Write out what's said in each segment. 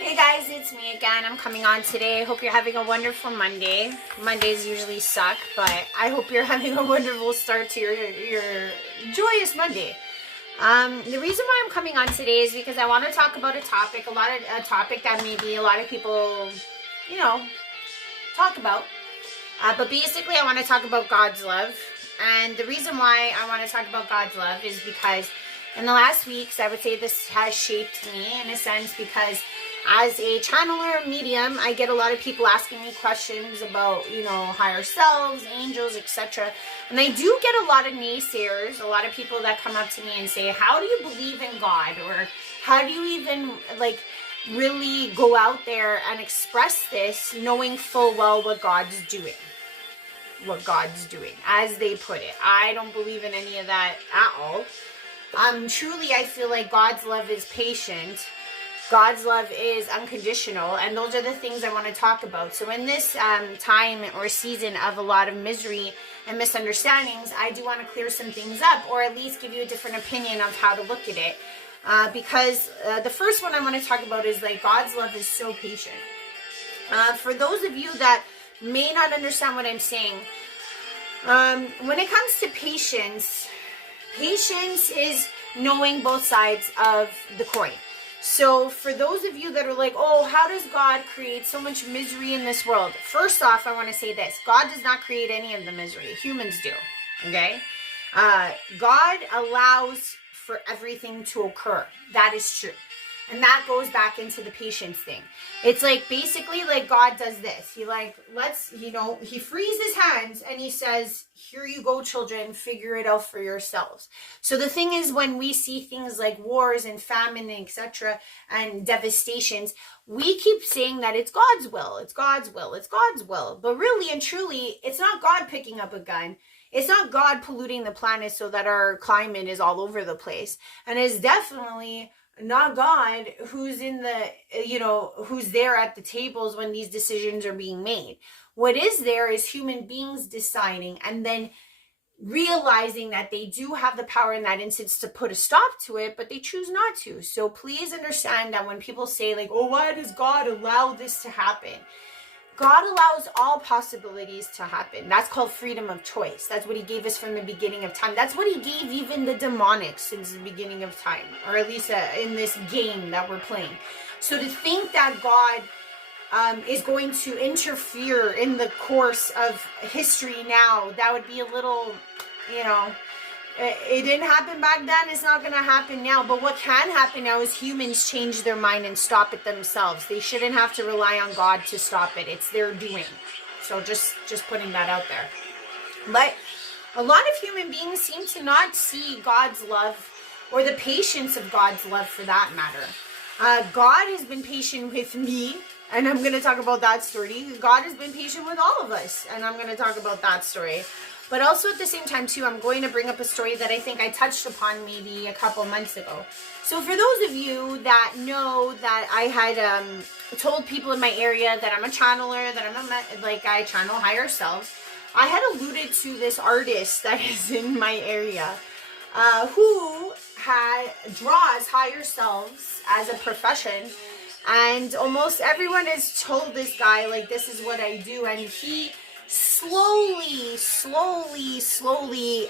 Hey guys, it's me again. I'm coming on today. Hope you're having a wonderful Monday. Mondays usually suck, but I hope you're having a wonderful start to your joyous Monday. The reason why I'm coming on today is because I want to talk about a topic that maybe a lot of people, talk about. But basically, I want to talk about God's love. And the reason why I want to talk about God's love is because in the last weeks, I would say this has shaped me in a sense because as a channeler medium, I get a lot of people asking me questions about, higher selves, angels, etc. And I do get a lot of naysayers, a lot of people that come up to me and say, how do you believe in God? Or how do you even, really go out there and express this knowing full well what God's doing? As they put it. I don't believe in any of that at all. Truly, I feel like God's love is patient. God's love is unconditional, and those are the things I want to talk about. So in this time or season of a lot of misery and misunderstandings, I do want to clear some things up, or at least give you a different opinion of how to look at it. Because the first one I want to talk about is God's love is so patient. For those of you that may not understand what I'm saying, when it comes to patience is knowing both sides of the coin. So for those of you that are like, oh, how does God create so much misery in this world? First off, I want to say this. God does not create any of the misery. Humans do, okay? God allows for everything to occur. That is true. And that goes back into the patience thing. It's basically God does this. He he frees his hands and he says, here you go, children, figure it out for yourselves. So the thing is, when we see things like wars and famine, etc., and devastations, we keep saying that it's God's will, it's God's will, it's God's will. But really and truly, it's not God picking up a gun. It's not God polluting the planet so that our climate is all over the place. And it's definitely not God who's who's there at the tables when these decisions are being made. What is there is human beings deciding and then realizing that they do have the power in that instance to put a stop to it, but they choose not to. So please understand that when people say oh, why does God allow this to happen? God allows all possibilities to happen. That's called freedom of choice. That's what he gave us from the beginning of time. That's what he gave even the demonic since the beginning of time, or at least in this game that we're playing. So to think that God is going to interfere in the course of history now, that would be a little, it didn't happen back then. It's not going to happen now. But what can happen now is humans change their mind and stop it themselves. They shouldn't have to rely on God to stop it. It's their doing. So just putting that out there. But a lot of human beings seem to not see God's love or the patience of God's love for that matter. God has been patient with me, and I'm going to talk about that story. God has been patient with all of us, and I'm going to talk about that story. But also at the same time, too, I'm going to bring up a story that I think I touched upon maybe a couple months ago. So for those of you that know that I had told people in my area that I'm a channeler, that I channel higher selves, I had alluded to this artist that is in my area who draws higher selves as a profession. And almost everyone has told this guy, this is what I do. And he slowly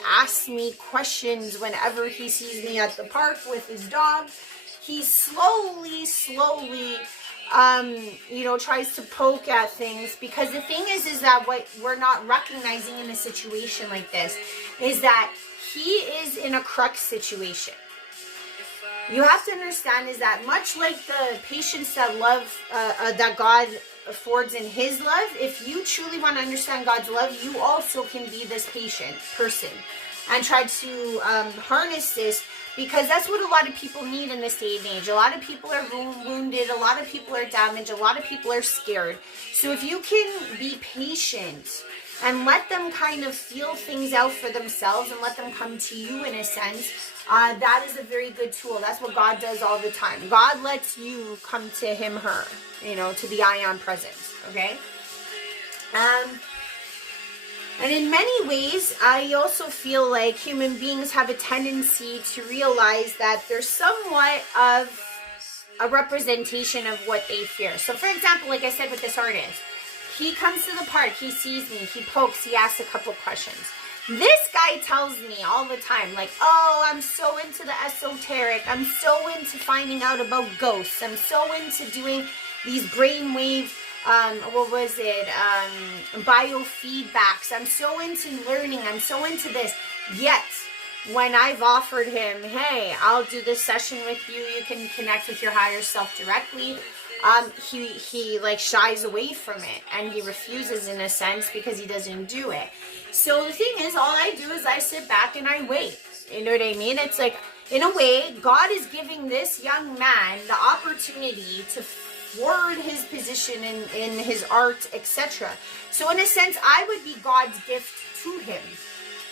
asks me questions whenever he sees me at the park with his dog. He slowly tries to poke at things, because the thing is that what we're not recognizing in a situation like this is that he is in a crux situation. You have to understand is that much like the patience that that God affords in his love, if you truly want to understand God's love, you also can be this patient person and try to harness this, because that's what a lot of people need in this day and age. A lot of people are wounded, a lot of people are damaged, a lot of people are scared. So if you can be patient and let them kind of feel things out for themselves and let them come to you in a sense, that is a very good tool. That's what God does all the time. God lets you come to him, her, to the I am presence, okay? And in many ways, I also feel like human beings have a tendency to realize that there's somewhat of a representation of what they fear. So for example, like I said with this artist, he comes to the park, he sees me, he pokes, he asks a couple questions. This guy tells me all the time, like, oh, I'm so into the esoteric, I'm so into finding out about ghosts, I'm so into doing these brainwave, biofeedbacks, I'm so into learning, I'm so into this. Yet, when I've offered him, hey, I'll do this session with you, you can connect with your higher self directly, he like shies away from it, and he refuses in a sense because he doesn't do it. So the thing is, all I do is I sit back and I wait. You know what I mean? It's like, in a way, God is giving this young man the opportunity to forward his position in his art, etc. So in a sense, I would be God's gift to him.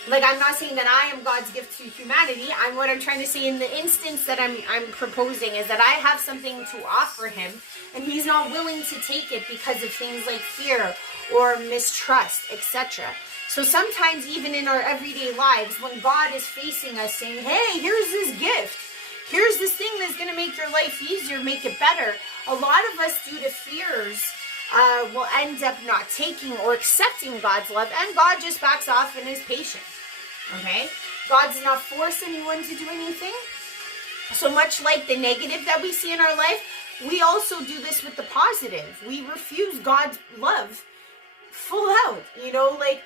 Like, I'm not saying that I am God's gift to humanity. What I'm trying to say in the instance that I'm proposing is that I have something to offer him, and he's not willing to take it because of things like fear or mistrust, etc. So sometimes even in our everyday lives, when God is facing us saying, hey, here's this gift, here's this thing that's going to make your life easier, make it better, a lot of us, due to fears, will end up not taking or accepting God's love, and God just backs off and is patient. Okay? God does not force anyone to do anything. So much like the negative that we see in our life, we also do this with the positive. We refuse God's love full out. You know, like,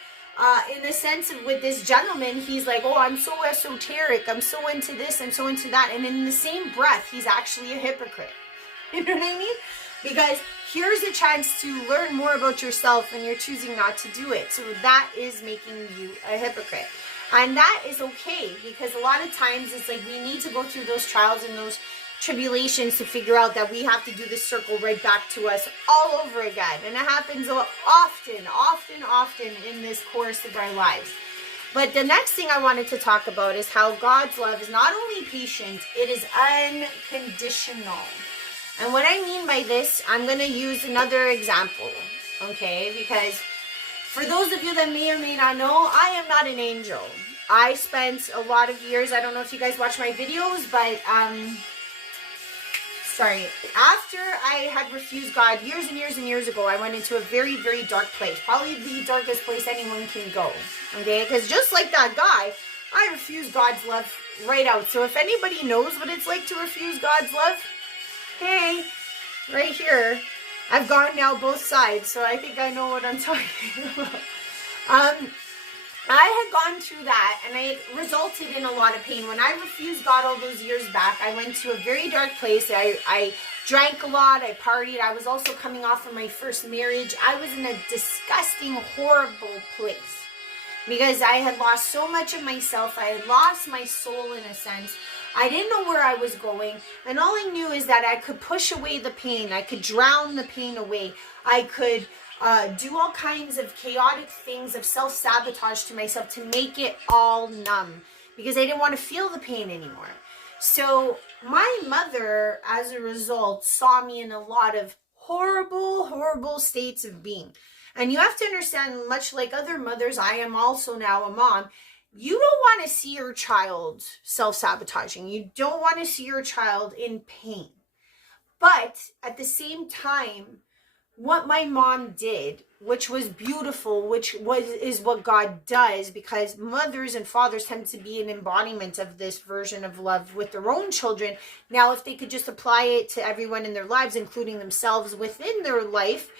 in the sense of with this gentleman, he's like, oh, I'm so esoteric, I'm so into this, I'm so into that. And in the same breath, he's actually a hypocrite. You know what I mean? Because here's a chance to learn more about yourself, and you're choosing not to do it. So that is making you a hypocrite. And that is okay, because a lot of times it's like we need to go through those trials and those tribulations to figure out that we have to do this circle right back to us all over again. And it happens often in this course of our lives. But the next thing I wanted to talk about is how God's love is not only patient, it is unconditional. And what I mean by this, I'm going to use another example, okay? Because for those of you that may or may not know, I am not an angel. I spent a lot of years, I don't know if you guys watch my videos, but after I had refused God years and years and years ago, I went into a very, very dark place. Probably the darkest place anyone can go, okay? Because just like that guy, I refused God's love right out. So if anybody knows what it's like to refuse God's love, hey, right here, I've gone now both sides, so I think I know what I'm talking about. I had gone through that, and it resulted in a lot of pain. When I refused God all those years back, I went to a very dark place. I drank a lot, I partied. I was also coming off of my first marriage. I was in a disgusting, horrible place because I had lost so much of myself. I had lost my soul in a sense. I didn't know where I was going, and all I knew is that I could push away the pain. I could drown the pain away. I could do all kinds of chaotic things of self-sabotage to myself to make it all numb because I didn't want to feel the pain anymore. So my mother, as a result, saw me in a lot of horrible, horrible states of being. And you have to understand, much like other mothers, I am also now a mom. You don't want to see your child self-sabotaging. You don't want to see your child in pain. But at the same time, what my mom did, which was beautiful, is what God does, because mothers and fathers tend to be an embodiment of this version of love with their own children. Now, if they could just apply it to everyone in their lives, including themselves within their life,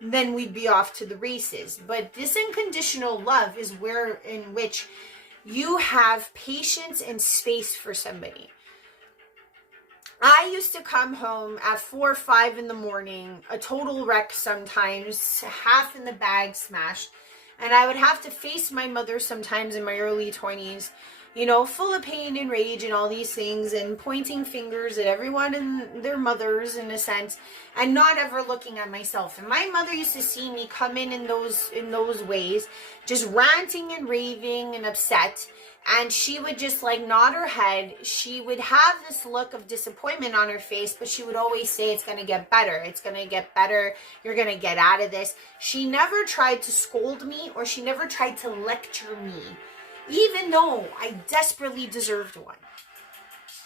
then we'd be off to the races. But this unconditional love is in which you have patience and space for somebody. I used to come home at 4 or 5 in the morning, a total wreck sometimes, half in the bag smashed. And I would have to face my mother sometimes in my early 20s, you know, full of pain and rage and all these things, and pointing fingers at everyone and their mothers in a sense, and not ever looking at myself. And my mother used to see me come in those ways, just ranting and raving and upset. And she would just like nod her head. She would have this look of disappointment on her face, but she would always say, it's going to get better. It's going to get better. You're going to get out of this. She never tried to scold me, or she never tried to lecture me, even though I desperately deserved one.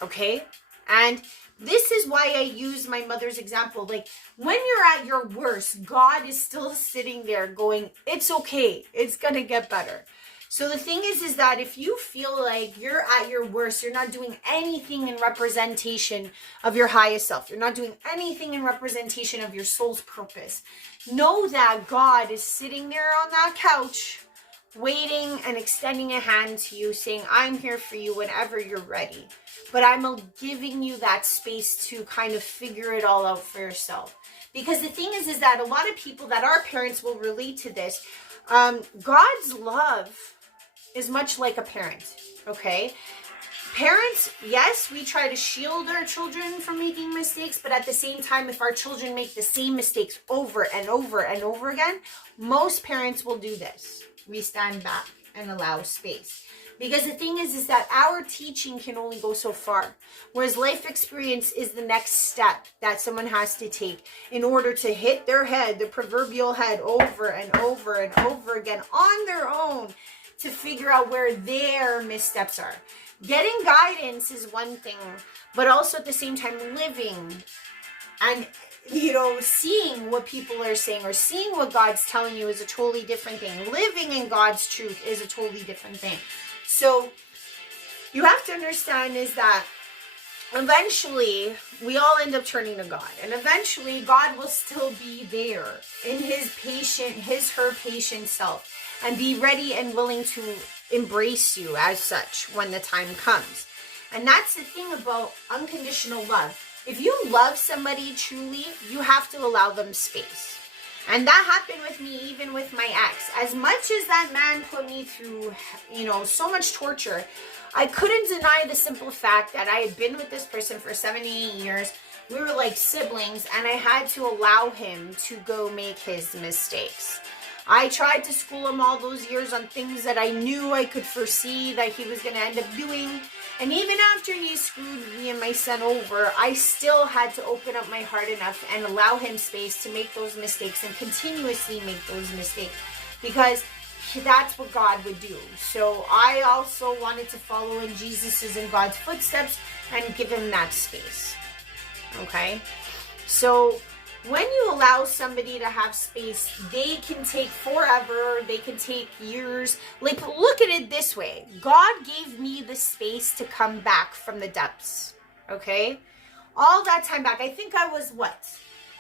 Okay? And This is why I use my mother's example. Like, when you're at your worst, God is still sitting there going, it's okay. It's going to get better. So the thing is that if you feel like you're at your worst, you're not doing anything in representation of your highest self, you're not doing anything in representation of your soul's purpose, know that God is sitting there on that couch, waiting and extending a hand to you, saying, I'm here for you whenever you're ready. But I'm giving you that space to kind of figure it all out for yourself. Because the thing is that a lot of people that are parents will relate to this. God's love is much like a parent, okay? Parents, yes, we try to shield our children from making mistakes, but at the same time, if our children make the same mistakes over and over and over again, most parents will do this. We stand back and allow space. Because the thing is that our teaching can only go so far, whereas life experience is the next step that someone has to take in order to hit their head, the proverbial head, over and over and over again on their own, to figure out where their missteps are. Getting guidance is one thing, but also at the same time living and, seeing what people are saying or seeing what God's telling you is a totally different thing. Living in God's truth is a totally different thing. So you have to understand is that eventually we all end up turning to God, and eventually God will still be there in her patient self, and be ready and willing to embrace you as such when the time comes. And that's the thing about unconditional love. If you love somebody truly, you have to allow them space. And that happened with me, even with my ex. As much as that man put me through, so much torture, I couldn't deny the simple fact that I had been with this person for 7 to 8 years. We were like siblings, and I had to allow him to go make his mistakes. I tried to school him all those years on things that I knew I could foresee that he was going to end up doing. And even after he screwed me and my son over, I still had to open up my heart enough and allow him space to make those mistakes and continuously make those mistakes, because that's what God would do. So I also wanted to follow in Jesus's and God's footsteps and give him that space. Okay? So when you allow somebody to have space, they can take forever, they can take years. Like, look at it this way. God gave me the space to come back from the depths, okay? All that time back. I think I was,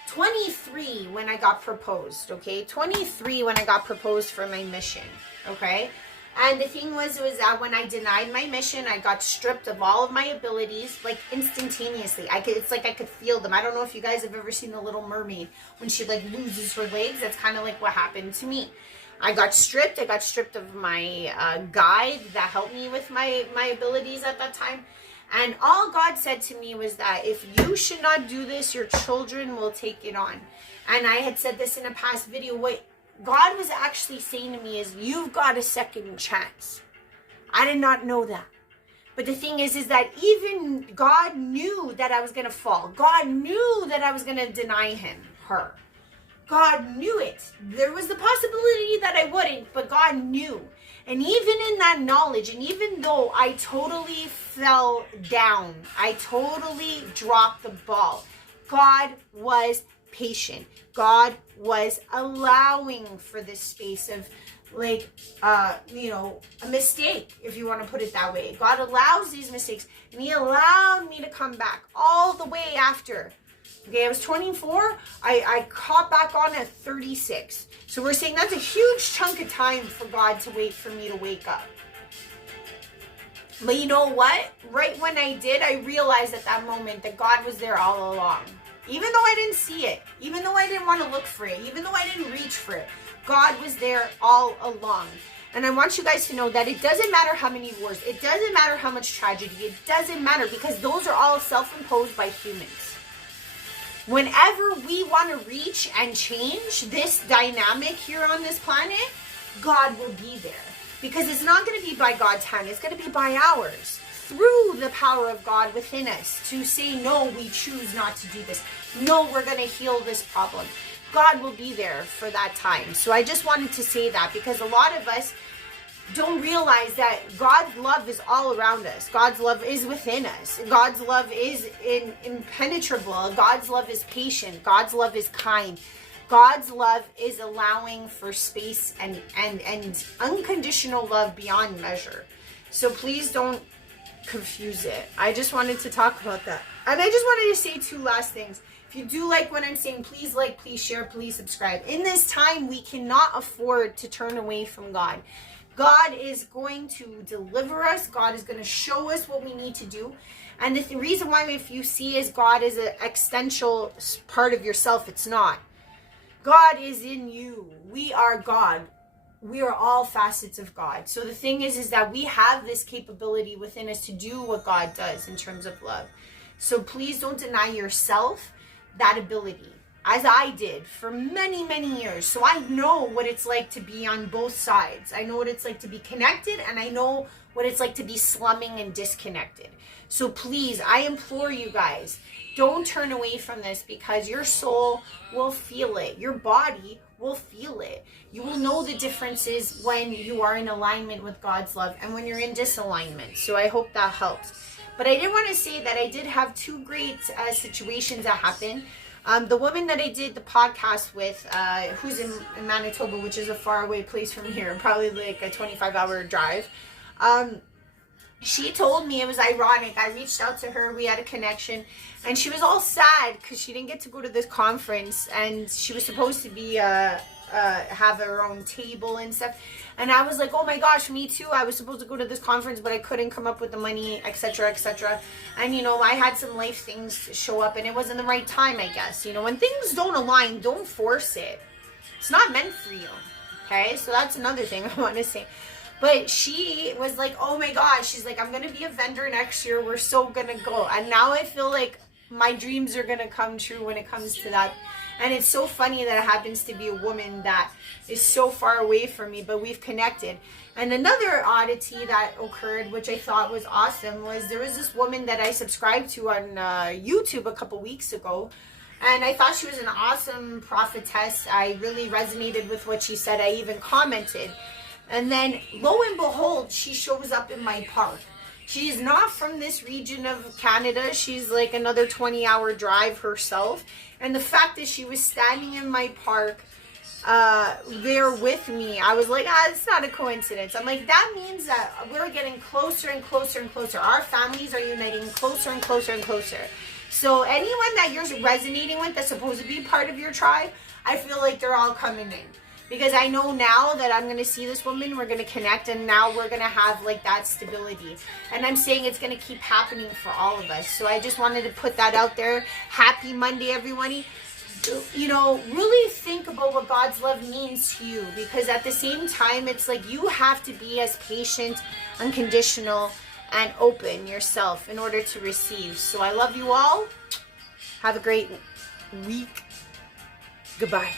23 when I got proposed, okay? 23 when I got proposed for my mission, okay? And the thing was that when I denied my mission, I got stripped of all of my abilities, like instantaneously. It's like I could feel them. I don't know if you guys have ever seen The Little Mermaid when she loses her legs. That's kind of like what happened to me. I got stripped. I got stripped of my guide that helped me with my abilities at that time. And all God said to me was that if you should not do this, your children will take it on. And I had said this in a past video. What God was actually saying to me is, you've got a second chance. I did not know that. But the thing is that even God knew that I was going to fall. God knew that I was going to deny her. God knew it. There was the possibility that I wouldn't, but God knew. And even in that knowledge, and even though I totally fell down, I totally dropped the ball, God was patient. God was allowing for this space of a mistake, if you want to put it that way. God allows these mistakes, and he allowed me to come back all the way after. Okay, I was 24. I caught back on at 36. So we're saying that's a huge chunk of time for God to wait for me to wake up. But you know what? Right when I did, I realized at that moment that God was there all along. Even though I didn't see it, even though I didn't want to look for it, even though I didn't reach for it, God was there all along. And I want you guys to know that it doesn't matter how many wars, it doesn't matter how much tragedy, it doesn't matter, because those are all self-imposed by humans. Whenever we want to reach and change this dynamic here on this planet, God will be there. Because it's not going to be by God's hand, it's going to be by ours. Through the power of God within us to say, no, we choose not to do this. No, we're going to heal this problem. God will be there for that time. So I just wanted to say that, because a lot of us, don't realize that God's love is all around us. God's love is within us. God's love is impenetrable. God's love is patient. God's love is kind. God's love is allowing for space and unconditional love beyond measure. So please don't confuse it. I just wanted to talk about that. And I just wanted to say two last things. If you do like what I'm saying, please like, please share, please subscribe. In this time, we cannot afford to turn away from God. God is going to deliver us. God is going to show us what we need to do. And the reason why, if you see as God is an existential part of yourself, it's not. God is in you. We are God. We are all facets of God. So the thing is that we have this capability within us to do what God does in terms of love. So please don't deny yourself that ability, as I did for many, many years. So I know what it's like to be on both sides. I know what it's like to be connected, and I know what it's like to be slumming and disconnected. So please, I implore you guys, don't turn away from this, because your soul will feel it. Your body will feel it. You will know the differences when you are in alignment with God's love and when you're in disalignment. So I hope that helps. But I did want to say that I did have two great situations that happened. The woman that I did the podcast with, who's in Manitoba, which is a faraway place from here, probably like a 25-hour drive, she told me, it was ironic, I reached out to her, we had a connection, and she was all sad because she didn't get to go to this conference, and she was supposed to be have her own table and stuff. And I was like, oh my gosh, me too. I was supposed to go to this conference, but I couldn't come up with the money, etc., etc. And, you know, I had some life things show up, and it wasn't the right time, I guess. You know, when things don't align, don't force it. It's not meant for you. Okay? So that's another thing I want to say. But she was like, oh my gosh. She's like, I'm going to be a vendor next year. We're so going to go. And now I feel like my dreams are going to come true when it comes to that. And it's so funny that it happens to be a woman that is so far away from me, but we've connected. And another oddity that occurred, which I thought was awesome, was there was this woman that I subscribed to on YouTube a couple weeks ago. And I thought she was an awesome prophetess. I really resonated with what she said. I even commented. And then, lo and behold, she shows up in my park. She is not from this region of Canada. She's like another 20-hour drive herself. And the fact that she was standing in my park there with me, I was like, it's not a coincidence. I'm like, that means that we're getting closer and closer and closer. Our families are uniting closer and closer and closer. So anyone that you're resonating with that's supposed to be part of your tribe, I feel like they're all coming in. Because I know now that I'm going to see this woman, we're going to connect, and now we're going to have like that stability. And I'm saying it's going to keep happening for all of us. So I just wanted to put that out there. Happy Monday, everybody. You know, really think about what God's love means to you. Because at the same time, it's like you have to be as patient, unconditional, and open yourself in order to receive. So I love you all. Have a great week. Goodbye.